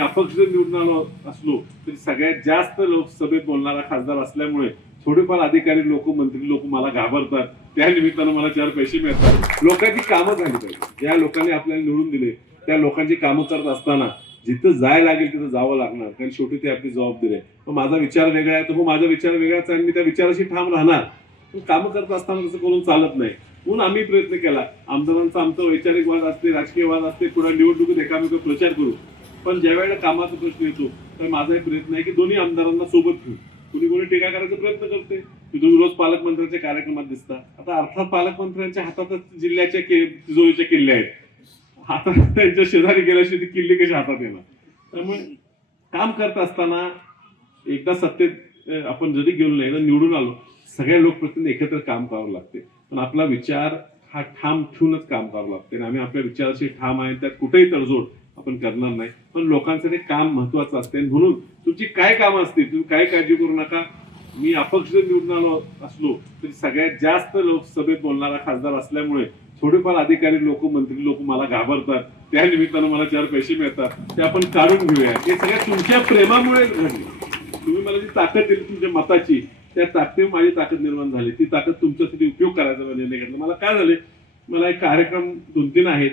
अपक्ष जरी निवडून आलो असलो तरी सगळ्यात जास्त लोकसभेत बोलणारा खासदार असल्यामुळे थोडेफार अधिकारी लोक मंत्री लोक मला घाबरतात. त्या निमित्तानं मला चार पैसे मिळतात. लोकांची कामं झाली पाहिजे. ज्या लोकांनी आपल्याला निवडून दिले त्या लोकांची कामं करत असताना जिथं जायला लागेल तिथं जावं लागणार. कारण शेवटी ते आपली जबाबदारी आहे. पण माझा विचार वेगळा आहे. तर हो माझा विचार वेगळाच आहे. आणि मी त्या विचाराशी ठाम राहणार. पण कामं करत असताना तसं करून चालत नाही. म्हणून आम्ही प्रयत्न केला. आमदारांचा आमचा वैचारिक वाद असते राजकीय वाद असते. पुढे निवडणुकीत एकामेक प्रचार करू. पण ज्या वेळेला कामाचा प्रश्न येतो तर माझा एक प्रयत्न आहे की दोन्ही आमदारांना सोबत घेऊन. कुणी कोणी टीका करायचा प्रयत्न करते. की तुम्ही रोज पालकमंत्र्यांच्या कार्यक्रमात दिसता. आता अर्थात पालकमंत्र्यांच्या हातातच जिल्ह्याच्या तिजोरीच्या किल्ले आहेत. हातात त्यांच्या शेजारी गेल्याशिवाय ती किल्ले कशी हातात येणार? त्यामुळे काम करत असताना एकदा सत्तेत आपण जरी गेलो नाही तर निवडून आलो सगळ्या लोकप्रतिनिधी एकत्र काम करावं लागते. पण आपला विचार हा ठाम ठेवूनच काम करावं लागते. आणि आम्ही आपल्या विचाराशी ठाम आहे. त्यात कुठेही तडजोड आपण करणार नाही. पण लोकांसाठी काम महत्वाचं असते. म्हणून तुमची काय कामं असतील तुम्ही काय काळजी करू नका. मी अपक्ष निवडून आलो असलो तरी सगळ्यात जास्त लोकसभेत बोलणारा खासदार असल्यामुळे थोडेफार अधिकारी लोक मंत्री लोक मला घाबरतात. त्या निमित्तानं मला चार पैसे मिळतात ते आपण काढून घेऊया. हे सगळ्या तुमच्या प्रेमामुळे घडले. तुम्ही मला जी ताकद दिली तुमच्या मताची त्या ताकदीवर माझी ताकद निर्माण झाली. ती ताकद तुमच्यासाठी उपयोग करायचा निर्णय घेतला. मला काय झाले? मला एक कार्यक्रम दोन तीन आहेत.